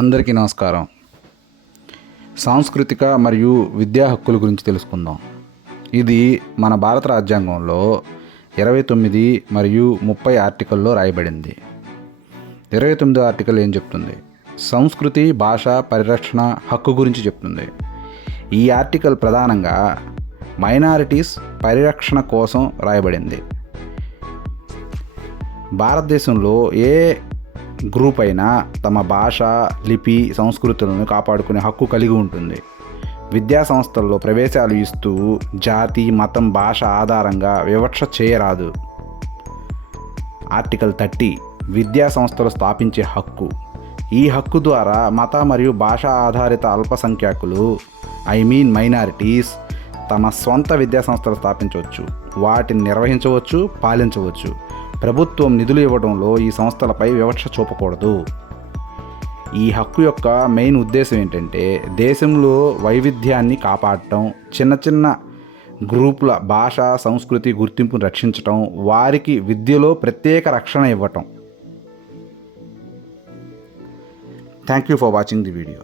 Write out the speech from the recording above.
అందరికీ నమస్కారం. సాంస్కృతిక మరియు విద్యా హక్కుల గురించి తెలుసుకుందాం. ఇది మన భారత రాజ్యాంగంలో 29 మరియు 30 ఆర్టికల్లో రాయబడింది. 29వ ఆర్టికల్ ఏం చెప్తుంది? సంస్కృతి భాష పరిరక్షణ హక్కు గురించి చెప్తుంది. ఈ ఆర్టికల్ ప్రధానంగా మైనారిటీస్ పరిరక్షణ కోసం రాయబడింది. భారతదేశంలో ఏ గ్రూప్ అయినా తమ భాష, లిపి, సంస్కృతులను కాపాడుకునే హక్కు కలిగి ఉంటుంది. విద్యా సంస్థల్లో ప్రవేశాలు ఇస్తూ జాతి, మతం, భాష ఆధారంగా వివక్ష చేయరాదు. ఆర్టికల్ 30 విద్యా సంస్థలు స్థాపించే హక్కు. ఈ హక్కు ద్వారా మత మరియు భాష ఆధారిత అల్పసంఖ్యాకులు మైనారిటీస్ తమ సొంత విద్యా సంస్థలు స్థాపించవచ్చు, వాటిని నిర్వహించవచ్చు, పాలించవచ్చు. ప్రభుత్వం నిధులు ఇవ్వడంలో ఈ సంస్థలపై వివక్ష చూపకూడదు. ఈ హక్కు యొక్క మెయిన్ ఉద్దేశం ఏంటంటే దేశంలో వైవిధ్యాన్ని కాపాడటం, చిన్న చిన్న గ్రూపుల భాష, సంస్కృతి గుర్తింపును రక్షించటం, వారికి విద్యలో ప్రత్యేక రక్షణ ఇవ్వటం. Thank you for watching the video.